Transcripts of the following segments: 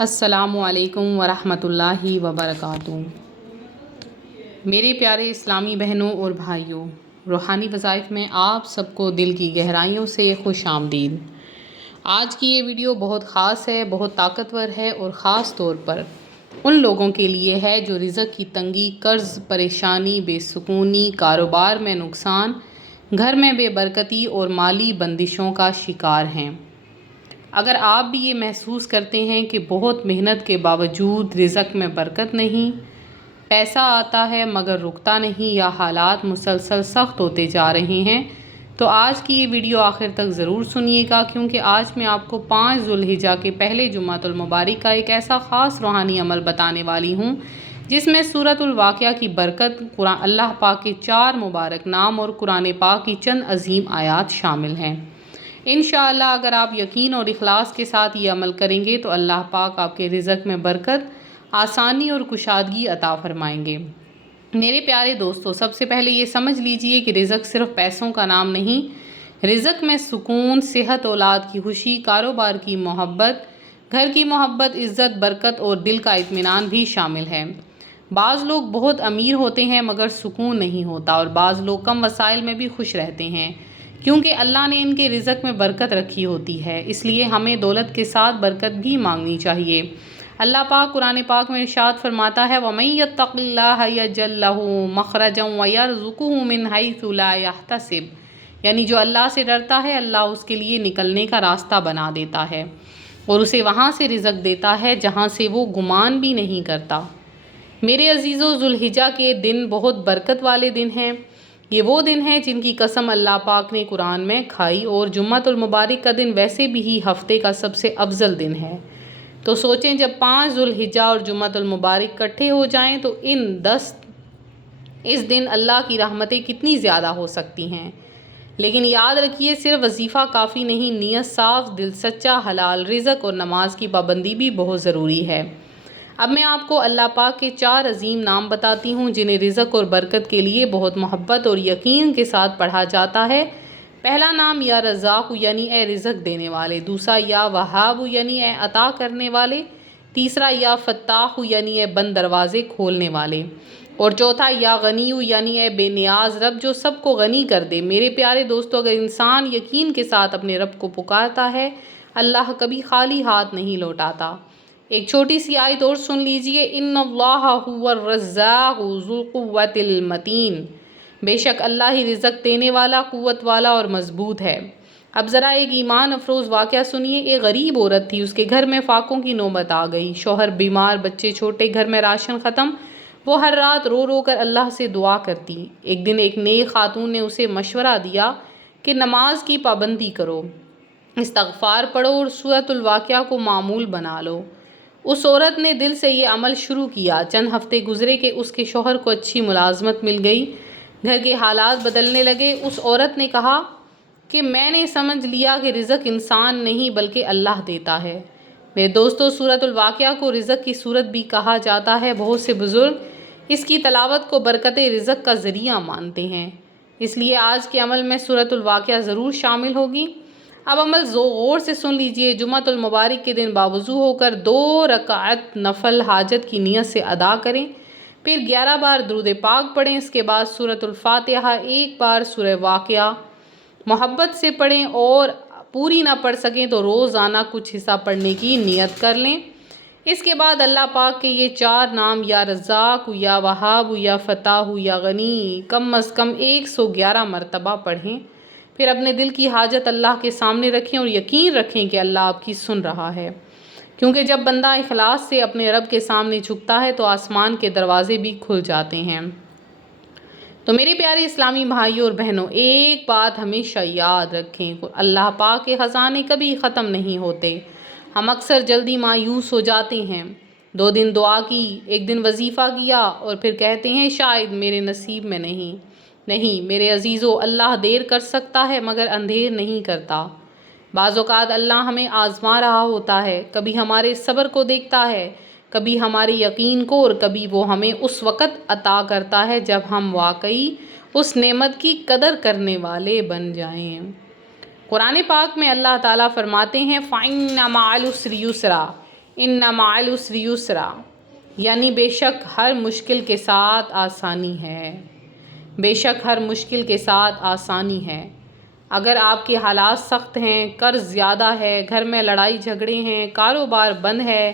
السلام علیکم ورحمۃ اللہ وبرکاتہ۔ میرے پیارے اسلامی بہنوں اور بھائیوں، روحانی وظائف میں آپ سب کو دل کی گہرائیوں سے خوش آمدید۔ آج کی یہ ویڈیو بہت خاص ہے، بہت طاقتور ہے اور خاص طور پر ان لوگوں کے لیے ہے جو رزق کی تنگی، قرض، پریشانی، بے سکونی، کاروبار میں نقصان، گھر میں بے برکتی اور مالی بندشوں کا شکار ہیں۔ اگر آپ بھی یہ محسوس کرتے ہیں کہ بہت محنت کے باوجود رزق میں برکت نہیں، پیسہ آتا ہے مگر رکتا نہیں، یا حالات مسلسل سخت ہوتے جا رہے ہیں، تو آج کی یہ ویڈیو آخر تک ضرور سنیے گا، کیونکہ آج میں آپ کو 5 ذو الحجہ کے پہلے جمعۃ المبارک کا ایک ایسا خاص روحانی عمل بتانے والی ہوں جس میں سورۃ الواقعہ کی برکت، اللہ پاک کے 4 مبارک نام اور قرآن پاک کی چند عظیم آیات شامل ہیں۔ انشاءاللہ اگر آپ یقین اور اخلاص کے ساتھ یہ عمل کریں گے تو اللہ پاک آپ کے رزق میں برکت، آسانی اور کشادگی عطا فرمائیں گے۔ میرے پیارے دوستو، سب سے پہلے یہ سمجھ لیجئے کہ رزق صرف پیسوں کا نام نہیں، رزق میں سکون، صحت، اولاد کی خوشی، کاروبار کی محبت، گھر کی محبت، عزت، برکت اور دل کا اطمینان بھی شامل ہے۔ بعض لوگ بہت امیر ہوتے ہیں مگر سکون نہیں ہوتا، اور بعض لوگ کم وسائل میں بھی خوش رہتے ہیں، کیونکہ اللہ نے ان کے رزق میں برکت رکھی ہوتی ہے۔ اس لیے ہمیں دولت کے ساتھ برکت بھی مانگنی چاہیے۔ اللہ پاک قرآن پاک میں ارشاد فرماتا ہے وَمَن يَتَّقِ اللَّهَ يَجْعَل لَّهُ مَخْرَجًا وَيَرْزُقْهُ مِنْ حَيْثُ لَا يَحْتَسِبُ، یعنی جو اللہ سے ڈرتا ہے اللہ اس کے لیے نکلنے کا راستہ بنا دیتا ہے اور اسے وہاں سے رزق دیتا ہے جہاں سے وہ گمان بھی نہیں کرتا۔ میرے عزیزو، ذو الحجہ کے دن بہت برکت والے دن ہیں۔ یہ وہ دن ہیں جن کی قسم اللہ پاک نے قرآن میں کھائی، اور جمعۃ المبارک کا دن ویسے بھی ہی ہفتے کا سب سے افضل دن ہے۔ تو سوچیں جب 5 ذو الحجہ اور جمعۃ المبارک اکٹھے ہو جائیں تو اس دن اللہ کی رحمتیں کتنی زیادہ ہو سکتی ہیں۔ لیکن یاد رکھیے، صرف وظیفہ کافی نہیں، نیت صاف، دل سچا، حلال رزق اور نماز کی پابندی بھی بہت ضروری ہے۔ اب میں آپ کو اللہ پاک کے 4 عظیم نام بتاتی ہوں جنہیں رزق اور برکت کے لیے بہت محبت اور یقین کے ساتھ پڑھا جاتا ہے۔ پہلا نام یا رزاق یعنی اے رزق دینے والے، دوسرا یا وہاب یعنی اے عطا کرنے والے، تیسرا یا فتاح یعنی اے بند دروازے کھولنے والے، اور چوتھا یا غنی یعنی اے بے نیاز رب جو سب کو غنی کر دے۔ میرے پیارے دوستو، اگر انسان یقین کے ساتھ اپنے رب کو پکارتا ہے، اللہ کبھی خالی ہاتھ نہیں لوٹاتا۔ ایک چھوٹی سی آیت اور سن لیجئے، ان اللہ هو الرزاق ذو القوۃ المتین، بے شک اللہ ہی رزق دینے والا، قوت والا اور مضبوط ہے۔ اب ذرا ایک ایمان افروز واقعہ سنیے۔ ایک غریب عورت تھی، اس کے گھر میں فاقوں کی نوبت آ گئی، شوہر بیمار، بچے چھوٹے، گھر میں راشن ختم۔ وہ ہر رات رو رو کر اللہ سے دعا کرتی۔ ایک دن ایک نیک خاتون نے اسے مشورہ دیا کہ نماز کی پابندی کرو، استغفار پڑھو اور سورۃ الواقعہ کو معمول بنا لو۔ اس عورت نے دل سے یہ عمل شروع کیا۔ چند ہفتے گزرے کہ اس کے شوہر کو اچھی ملازمت مل گئی، گھر کے حالات بدلنے لگے۔ اس عورت نے کہا کہ میں نے سمجھ لیا کہ رزق انسان نہیں بلکہ اللہ دیتا ہے۔ میرے دوستو، سورۃ الواقعہ کو رزق کی سورت بھی کہا جاتا ہے۔ بہت سے بزرگ اس کی تلاوت کو برکت رزق کا ذریعہ مانتے ہیں، اس لیے آج کے عمل میں سورۃ الواقعہ ضرور شامل ہوگی۔ اب عمل غور سے سن لیجئے۔ جمعۃ المبارک کے دن باوضو ہو کر 2 رکعت نفل حاجت کی نیت سے ادا کریں، پھر 11 بار درود پاک پڑھیں، اس کے بعد سورۃ الفاتحہ، 1 بار سورہ واقعہ محبت سے پڑھیں، اور پوری نہ پڑھ سکیں تو روزانہ کچھ حصہ پڑھنے کی نیت کر لیں۔ اس کے بعد اللہ پاک کے یہ 4 نام یا رزاق یا وہاب یا فتاح یا غنی کم از کم 111 مرتبہ پڑھیں، پھر اپنے دل کی حاجت اللہ کے سامنے رکھیں اور یقین رکھیں کہ اللہ آپ کی سن رہا ہے، کیونکہ جب بندہ اخلاص سے اپنے رب کے سامنے جھکتا ہے تو آسمان کے دروازے بھی کھل جاتے ہیں۔ تو میرے پیارے اسلامی بھائیوں اور بہنوں، ایک بات ہمیشہ یاد رکھیں، اللہ پاک کے خزانے کبھی ختم نہیں ہوتے۔ ہم اکثر جلدی مایوس ہو جاتے ہیں، 2 دن دعا کی، 1 دن وظیفہ کیا اور پھر کہتے ہیں شاید میرے نصیب میں نہیں۔ میرے عزیزو، اللہ دیر کر سکتا ہے مگر اندھیر نہیں کرتا۔ بعض اوقات اللہ ہمیں آزما رہا ہوتا ہے، کبھی ہمارے صبر کو دیکھتا ہے، کبھی ہمارے یقین کو، اور کبھی وہ ہمیں اس وقت عطا کرتا ہے جب ہم واقعی اس نعمت کی قدر کرنے والے بن جائیں۔ قرآن پاک میں اللہ تعالیٰ فرماتے ہیں فَإِنَّ مَعَ الْعُسْرِ يُسْرًا، ان مع العسر یسرا، یعنی بے شک ہر مشکل کے ساتھ آسانی ہے، بے شک ہر مشکل کے ساتھ آسانی ہے۔ اگر آپ کے حالات سخت ہیں، قرض زیادہ ہے، گھر میں لڑائی جھگڑے ہیں، کاروبار بند ہے،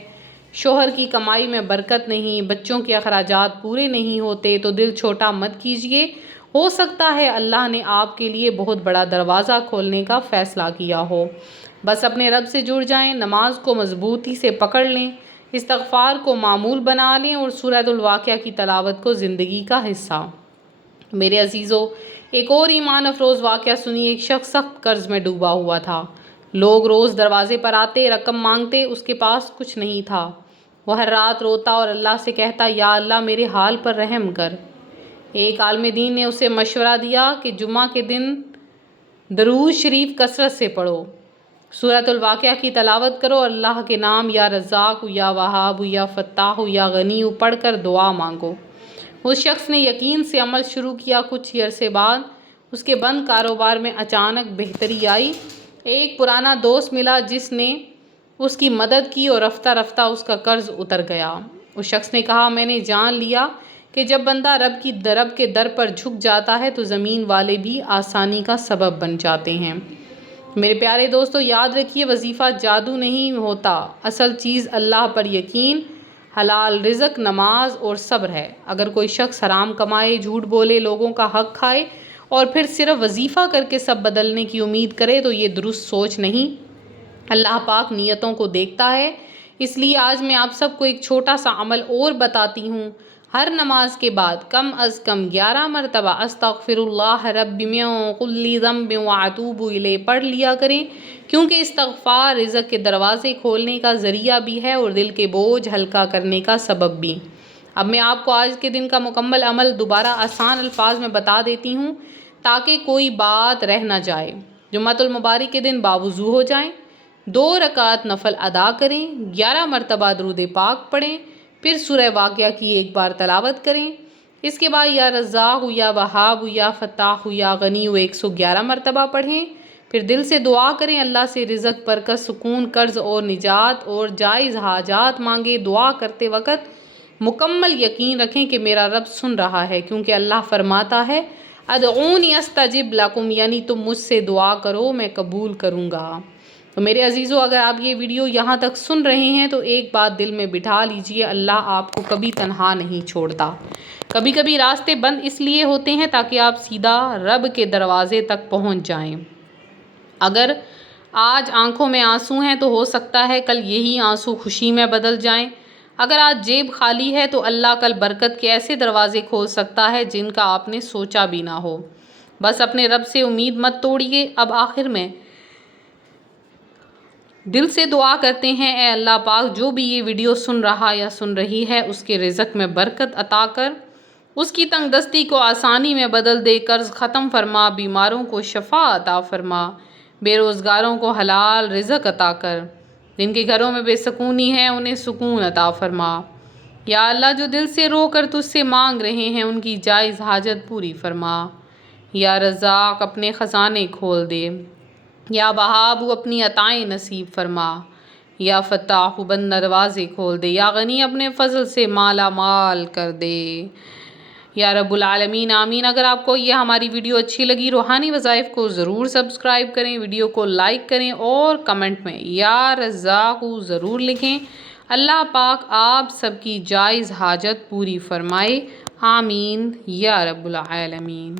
شوہر کی کمائی میں برکت نہیں، بچوں کے اخراجات پورے نہیں ہوتے، تو دل چھوٹا مت کیجیے، ہو سکتا ہے اللہ نے آپ کے لیے بہت بڑا دروازہ کھولنے کا فیصلہ کیا ہو۔ بس اپنے رب سے جڑ جائیں، نماز کو مضبوطی سے پکڑ لیں، استغفار کو معمول بنا لیں اور سورۃ الواقعہ کی تلاوت کو زندگی کا حصہ۔ میرے عزیزو، ایک اور ایمان افروز واقعہ سنی۔ ایک شخص سخت قرض میں ڈوبا ہوا تھا۔ لوگ روز دروازے پر آتے، رقم مانگتے، اس کے پاس کچھ نہیں تھا۔ وہ ہر رات روتا اور اللہ سے کہتا، یا اللہ میرے حال پر رحم کر۔ ایک عالم دین نے اسے مشورہ دیا کہ جمعہ کے دن درود شریف کثرت سے پڑھو، سورۃ الواقعہ کی تلاوت کرو، اللہ کے نام یا رزاق یا وہاب یا فتاح یا غنی پڑھ کر دعا مانگو۔ اس شخص نے یقین سے عمل شروع کیا۔ کچھ ہی عرصے بعد اس کے بند کاروبار میں اچانک بہتری آئی۔ ایک پرانا دوست ملا جس نے اس کی مدد کی اور رفتہ رفتہ اس کا قرض اتر گیا۔ اس شخص نے کہا، میں نے جان لیا کہ جب بندہ رب کے در پر جھک جاتا ہے تو زمین والے بھی آسانی کا سبب بن جاتے ہیں۔ میرے پیارے دوستو، یاد رکھیے، وظیفہ جادو نہیں ہوتا، اصل چیز اللہ پر یقین، حلال رزق، نماز اور صبر ہے۔ اگر کوئی شخص حرام کمائے، جھوٹ بولے، لوگوں کا حق کھائے اور پھر صرف وظیفہ کر کے سب بدلنے کی امید کرے تو یہ درست سوچ نہیں۔ اللہ پاک نیتوں کو دیکھتا ہے۔ اس لیے آج میں آپ سب کو ایک چھوٹا سا عمل اور بتاتی ہوں۔ ہر نماز کے بعد کم از کم 11 مرتبہ استغفر اللہ رب من کل ذنب واتوب الیہ پڑھ لیا کریں، کیونکہ استغفار رزق کے دروازے کھولنے کا ذریعہ بھی ہے اور دل کے بوجھ ہلکا کرنے کا سبب بھی۔ اب میں آپ کو آج کے دن کا مکمل عمل دوبارہ آسان الفاظ میں بتا دیتی ہوں تاکہ کوئی بات رہ نہ جائے۔ جمعۃ المبارک کے دن باوضو ہو جائیں، 2 رکعت نفل ادا کریں، 11 مرتبہ درود پاک پڑھیں، پھر سورہ واقعہ کی ایک بار تلاوت کریں۔ اس کے بعد یا رزاق یا وہاب یا فتاح یا غنی 111 مرتبہ پڑھیں۔ پھر دل سے دعا کریں، اللہ سے رزق، برکت، سکون، قرض اور نجات اور جائز حاجات مانگے۔ دعا کرتے وقت مکمل یقین رکھیں کہ میرا رب سن رہا ہے، کیونکہ اللہ فرماتا ہے ادعونی استجب لکم، یعنی تم مجھ سے دعا کرو میں قبول کروں گا۔ تو میرے عزیزو، اگر آپ یہ ویڈیو یہاں تک سن رہے ہیں تو ایک بات دل میں بٹھا لیجئے، اللہ آپ کو کبھی تنہا نہیں چھوڑتا۔ کبھی کبھی راستے بند اس لیے ہوتے ہیں تاکہ آپ سیدھا رب کے دروازے تک پہنچ جائیں۔ اگر آج آنکھوں میں آنسو ہیں تو ہو سکتا ہے کل یہی آنسو خوشی میں بدل جائیں۔ اگر آج جیب خالی ہے تو اللہ کل برکت کے ایسے دروازے کھول سکتا ہے جن کا آپ نے سوچا بھی نہ ہو۔ بس اپنے رب سے امید مت توڑیے۔ اب آخر میں دل سے دعا کرتے ہیں، اے اللہ پاک، جو بھی یہ ویڈیو سن رہا یا سن رہی ہے اس کے رزق میں برکت عطا کر، اس کی تنگ دستی کو آسانی میں بدل دے، قرض ختم فرما، بیماروں کو شفا عطا فرما، بے روزگاروں کو حلال رزق عطا کر، جن کے گھروں میں بے سکونی ہے انہیں سکون عطا فرما۔ یا اللہ، جو دل سے رو کر تجھ سے مانگ رہے ہیں ان کی جائز حاجت پوری فرما۔ یا رزاق، اپنے خزانے کھول دے۔ یا وہاب، اپنی عطائیں نصیب فرما۔ یا فتاح، بند دروازے کھول دے۔ یا غنی، اپنے فضل سے مالا مال کر دے۔ یا رب العالمین آمین۔ اگر آپ کو یہ ہماری ویڈیو اچھی لگی، روحانی وظائف کو ضرور سبسکرائب کریں، ویڈیو کو لائک کریں اور کمنٹ میں یا رزاق ضرور لکھیں۔ اللہ پاک آپ سب کی جائز حاجت پوری فرمائے، آمین یا رب العالمین۔